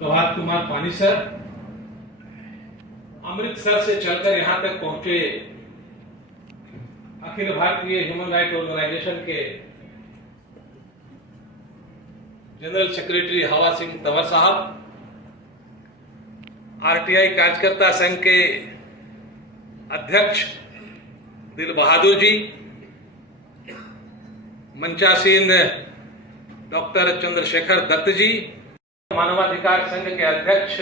प्रभात कुमार पानी सर अमृतसर से चलकर यहां तक पहुंचे Akhil Bharatiya human right organisation के जनरल सेक्रेटरी हवा सिंह तंवर साहब, आरटीआई कार्यकर्ता संघ के अध्यक्ष दिल बहादुर जी, मंचासीन डॉक्टर चंद्रशेखर दत्त जी, मानवाधिकार संघ के अध्यक्ष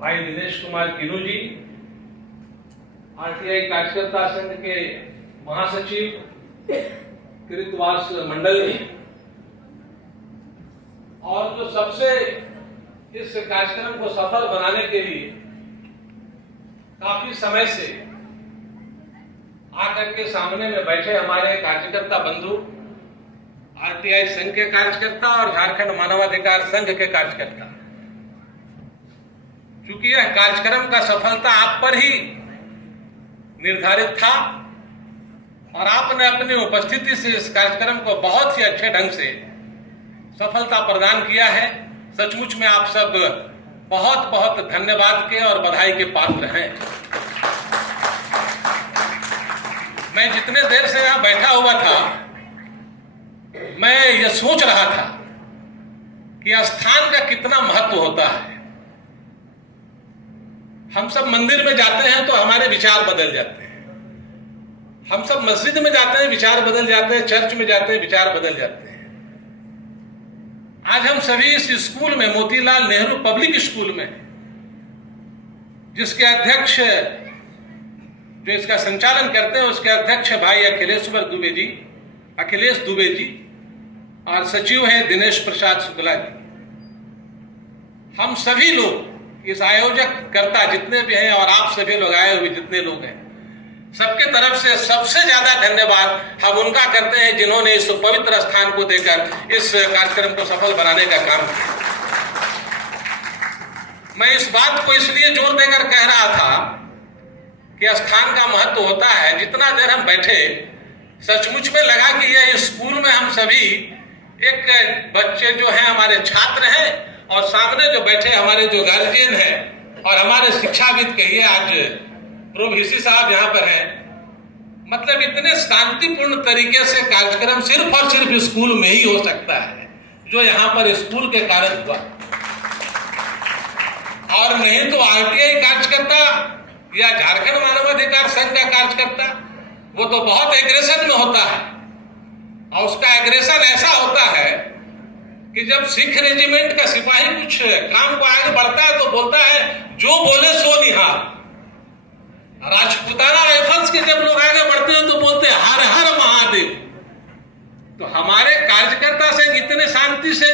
भाई दिनेश कुमार किनू जी, आरटीआई कार्यकर्ता संघ के महासचिव कृतवास मंडल जी, और जो सबसे इस कार्यक्रम को सफल बनाने के लिए काफी समय से आकर के सामने में बैठे हमारे कार्यकर्ता बंधु, आरटीआई संघ के कार्यकर्ता और झारखंड मानवाधिकार संघ के कार्यकर्ता, क्योंकि यह कार्यक्रम का सफलता आप पर ही निर्धारित था और आपने अपनी उपस्थिति से इस कार्यक्रम को बहुत ही अच्छे ढंग से सफलता प्रदान किया है। सचमुच में आप सब बहुत बहुत धन्यवाद के और बधाई के पात्र हैं। मैं जितने देर से यहां बैठा हुआ था, मैं यह सोच रहा था कि स्थान का कितना महत्व होता है। हम सब मंदिर में जाते हैं तो हमारे विचार बदल जाते हैं, हम सब मस्जिद में जाते हैं विचार बदल जाते हैं, चर्च में जाते हैं विचार बदल जाते हैं। आज हम सभी इस स्कूल में, मोतीलाल नेहरू पब्लिक स्कूल में, जिसके अध्यक्ष, जो इसका संचालन करते हैं, उसके अध्यक्ष भाई अखिलेश दुबे जी और सचिव हैं दिनेश प्रसाद शुक्ला जी। हम सभी लोग, इस आयोजक करता जितने भी हैं और आप सभी लोग आए हुए जितने लोग हैं, सबके तरफ से सबसे ज्यादा धन्यवाद हम उनका करते हैं जिन्होंने इस पवित्र स्थान को देकर इस कार्यक्रम को सफल बनाने का काम किया। मैं इस बात को इसलिए जोर देकर कह रहा था कि स्थान का महत्व होता है। जितना देर हम बैठे, सचमुच में लगा कि यह स्कूल में हम सभी एक बच्चे जो हैं हमारे छात्र हैं और सामने जो बैठे हमारे जो गार्जियन हैं और हमारे शिक्षाविद, कहिए आज प्रो वीसी साहब यहाँ पर हैं। मतलब इतने शांतिपूर्ण तरीके से कार्यक्रम सिर्फ और सिर्फ स्कूल में ही हो सकता है, जो यहाँ पर स्कूल के कारण हुआ, और नहीं तो आरटीआई कार्यकर्ता या झारखंड मानवाधिकार संघ का कार्यकर्ता वो तो बहुत एग्रेशन में होता है, और उसका एग्रेशन ऐसा होता है कि जब सिख रेजिमेंट का सिपाही कुछ काम को आगे बढ़ता है तो बोलता है जो बोले सो निहार। राजपूताना राइफल्स के जब लोग आगे बढ़ते हैं तो बोलते हैं हर हर महादेव। तो हमारे कार्यकर्ता संघ इतने शांति से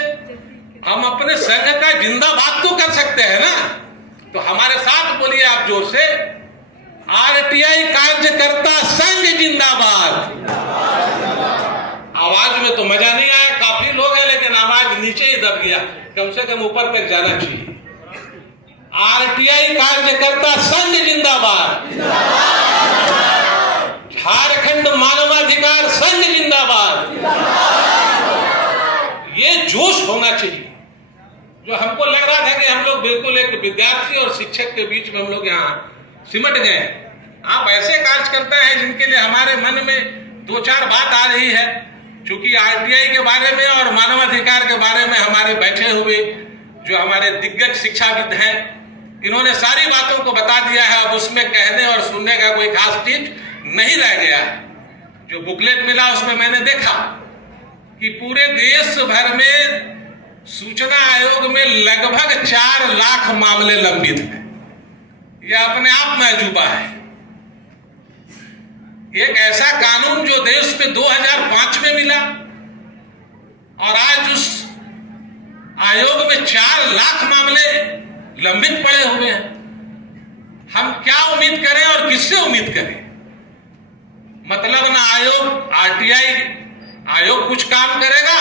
हम अपने संघ का जिंदाबाद तो कर सकते हैं ना। तो हमारे साथ बोलिए आप जोर से, आरटीआई कार्यकर्ता संघ जिंदाबाद। आवाज में तो मजा नहीं आया, काफी लोग हैं, लेकिन आवाज नीचे ही दब गया, कम से कम ऊपर तक जाना चाहिए। आरटीआई कार्यकर्ता संघ जिंदाबाद, झारखंड मानवाधिकार संघ जिंदाबाद। ये जोश होना चाहिए जो हमको लग रहा था कि हम लोग बिल्कुल एक विद्यार्थी और शिक्षक के बीच में हम लोग यहाँ सिमट गए। आप ऐसे कार्यकर्ता हैं जिनके लिए हमारे मन में दो चार बात आ रही है, क्योंकि आरटीआई के बारे में और मानवाधिकार के बारे में हमारे बैठे हुए जो हमारे दिग्गज शिक्षाविद हैं, इन्होंने सारी बातों को बता दिया है। अब उसमें कहने और सुनने का कोई खास चीज नहीं रह गया। जो बुकलेट मिला उसमें मैंने देखा कि पूरे देश भर में सूचना आयोग में लगभग 4 लाख मामले लंबित हैं। यह अपने आप में अजूबा है। एक ऐसा कानून जो देश में 2005 में मिला और आज उस आयोग में 4 लाख मामले लंबित पड़े हुए हैं। हम क्या उम्मीद करें और किससे उम्मीद करें? मतलब ना आयोग, आरटीआई आयोग कुछ काम करेगा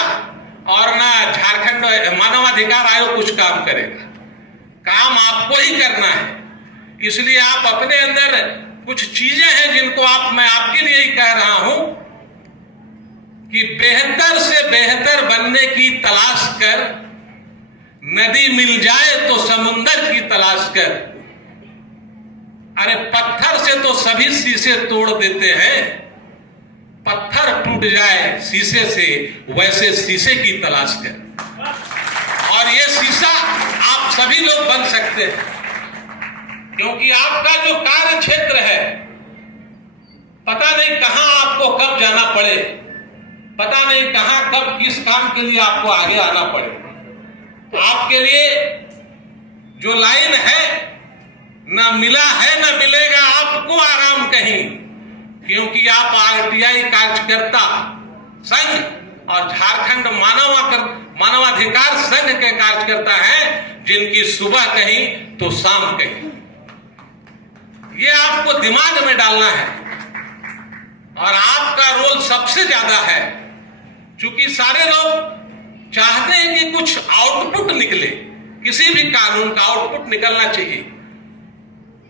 और ना झारखंड मानवाधिकार आयोग कुछ काम करेगा। काम आपको ही करना है। इसलिए आप अपने अंदर कुछ चीजें हैं जिनको मैं आपके लिए ही कह रहा हूं कि बेहतर से बेहतर बनने की तलाश कर नदी मिल जाए तो समुंदर की तलाश कर। अरे पत्थर से तो सभी शीशे तोड़ देते हैं, पत्थर टूट जाए शीशे से वैसे शीशे की तलाश कर। और ये शीशा आप सभी लोग बन सकते हैं, क्योंकि आपका जो कार्य क्षेत्र है, पता नहीं कहां आपको कब जाना पड़े, पता नहीं कहां कब किस काम के लिए आपको आगे आना पड़े। आपके लिए जो लाइन है, ना मिला है ना मिलेगा आपको आराम कहीं, क्योंकि आप आरटीआई कार्यकर्ता संघ और झारखंड मानवाधिकार संघ के कार्यकर्ता हैं, जिनकी सुबह कहीं तो शाम कहीं। ये आपको दिमाग में डालना है, और आपका रोल सबसे ज्यादा है, क्योंकि सारे लोग चाहते हैं कि कुछ आउटपुट निकले, किसी भी कानून का आउटपुट निकलना चाहिए।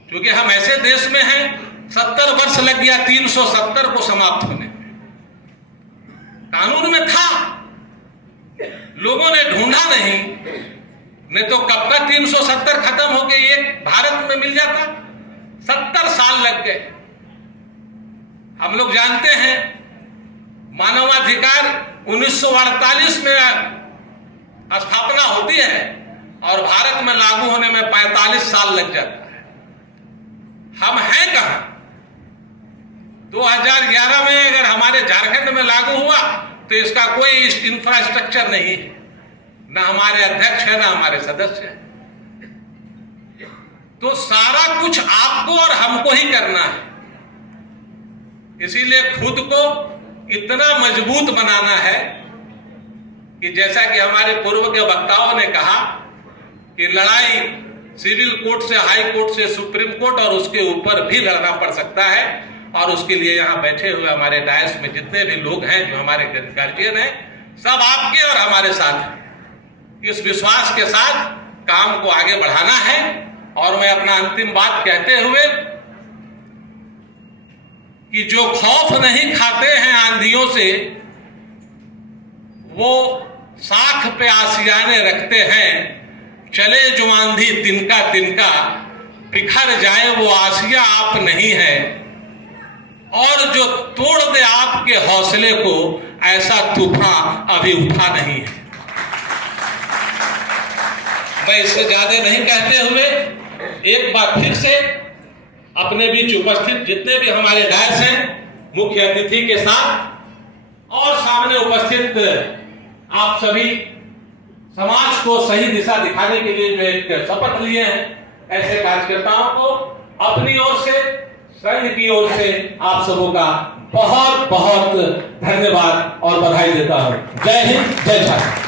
क्योंकि हम ऐसे देश में हैं, 70 वर्ष लग गया 370 को समाप्त होने में। कानून में था, लोगों ने ढूंढा नहीं तो कब तक 370 खत्म हो गए, एक भारत में मिल जाता। 70 साल लग गए। हम लोग जानते हैं मानवाधिकार 1948 में स्थापना होती है और भारत में लागू होने में 45 साल लग जाता है। हम हैं कहां? 2011 में अगर हमारे झारखंड में लागू हुआ तो इसका कोई इंफ्रास्ट्रक्चर नहीं है, ना हमारे अध्यक्ष है ना हमारे सदस्य है। तो सारा कुछ आपको और हमको ही करना है। इसीलिए खुद को इतना मजबूत बनाना है कि जैसा कि हमारे पूर्व के वक्ताओं ने कहा कि लड़ाई सिविल कोर्ट से, हाई कोर्ट से, सुप्रीम कोर्ट और उसके ऊपर भी लड़ना पड़ सकता है। और उसके लिए यहाँ बैठे हुए हमारे डायस में जितने भी लोग हैं, जो हमारे गार्जियन हैं, सब आपके और हमारे साथ हैं। इस विश्वास के साथ काम को आगे बढ़ाना है। और मैं अपना अंतिम बात कहते हुए कि जो खौफ नहीं खाते हैं आंधियों से, वो साख पे आशियाने रखते हैं। चले जो आंधी तिनका तिनका, बिखर जाए वो आशिया आप नहीं है। और जो तोड़ दे आपके हौसले को, ऐसा तूफान अभी उठा नहीं है। मैं इससे ज्यादा नहीं कहते हुए एक बार फिर से अपने बीच उपस्थित जितने भी हमारे डायस हैं, मुख्य अतिथि के साथ और सामने उपस्थित आप सभी समाज को सही दिशा दिखाने के लिए जो एक शपथ लिए हैं, ऐसे कार्यकर्ताओं को अपनी ओर से, संघ की ओर से आप सबों का बहुत बहुत धन्यवाद और बधाई देता हूं। जय हिंद, जय झारखंड।